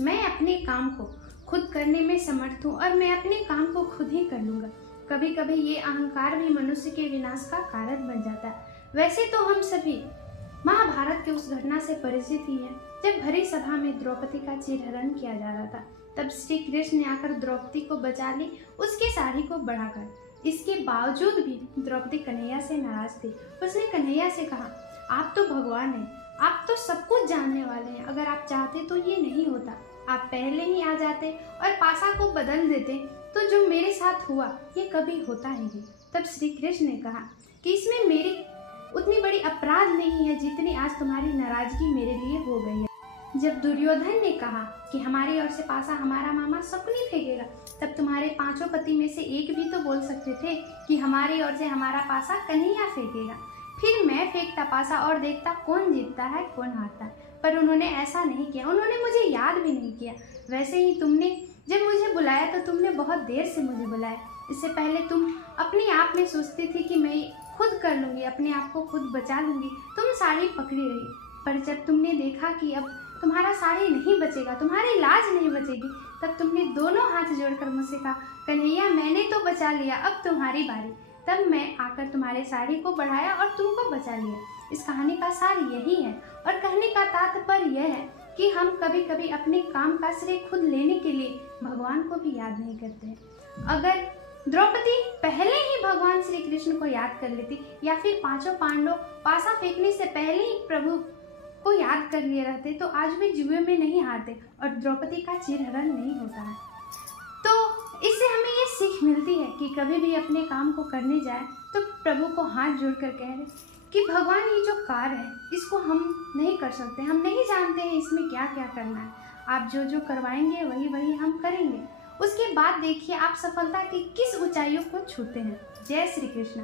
मैं अपने काम को खुद करने में समर्थ हूँ और मैं अपने काम को खुद ही कर लूँगा। कभी कभी ये अहंकार भी मनुष्य के विनाश का कारण बन जाता है। वैसे तो हम सभी महाभारत के उस घटना से परिचित ही हैं, जब भरी सभा में द्रौपदी का चीरहरण किया जा रहा था। तब श्री कृष्ण ने आकर द्रौपदी को बचा ली, उसकी साड़ी को बढ़ाकर। इसके बावजूद भी द्रौपदी कन्हैया से नाराज थी। उसने कन्हैया से कहा, आप तो भगवान हैं, आप तो सब कुछ जानने वाले हैं। अगर आप चाहते तो ये नहीं होता। आप पहले ही आ जाते और पासा को बदल देते तो जो मेरे साथ हुआ ये कभी होता ही नहीं। तब श्री कृष्ण ने कहा कि इसमें मेरी उतनी बड़ी अपराध नहीं है जितनी आज तुम्हारी नाराजगी मेरे लिए हो गई है। जब दुर्योधन ने कहा कि हमारी ओर से पासा हमारा मामा शकुनी फेंकेगा, तब तुम्हारे पांचों पति में से एक भी तो बोल सकते थे कि हमारी ओर से हमारा पासा कन्हैया फेंकेगा। फिर मैं फेंकता पासा और देखता कौन जीतता है कौन हारता है। पर उन्होंने ऐसा नहीं किया, उन्होंने मुझे याद भी नहीं किया। वैसे ही तुमने जब मुझे बुलाया तो तुमने बहुत देर से मुझे बुलाया। इससे पहले तुम अपने आप में सोचती थी कि मैं खुद कर लूँगी, अपने आप को खुद बचा लूँगी। तुम साड़ी पकड़ी रही, पर जब तुमने देखा कि अब तुम्हारा साड़ी नहीं बचेगा, तुम्हारी लाज नहीं बचेगी, तब तुमने दोनों हाथ जोड़कर मुझसे कहा, कन्हैया मैंने तो बचा लिया, अब तुम्हारी बारी। तब मैं आकर तुम्हारे साड़ी को बढ़ाया और तुमको बचा लिया। इस कहानी का सार यही है और कहने का तात्पर्य यह है कि हम कभी कभी अपने काम का श्रेय खुद लेने के लिए भगवान को भी याद नहीं करते। अगर द्रौपदी पहले ही भगवान श्री कृष्ण को याद कर लेती या फिर पांचों पांडव पासा फेंकने से पहले ही प्रभु को याद कर लिए रहते तो आज भी जुए में नहीं हारते और द्रौपदी का चीरहरण नहीं होता है। तो इससे हमें ये सीख मिलती है कि कभी भी अपने काम को करने जाए तो प्रभु को हाथ जोड़कर कह रहे कि भगवान ये जो कार्य है इसको हम नहीं कर सकते, हम नहीं जानते हैं इसमें क्या क्या करना है। आप जो जो करवाएंगे वही वही हम करेंगे। उसके बाद देखिए आप सफलता की किस ऊंचाइयों को छूते हैं। जय श्री कृष्ण।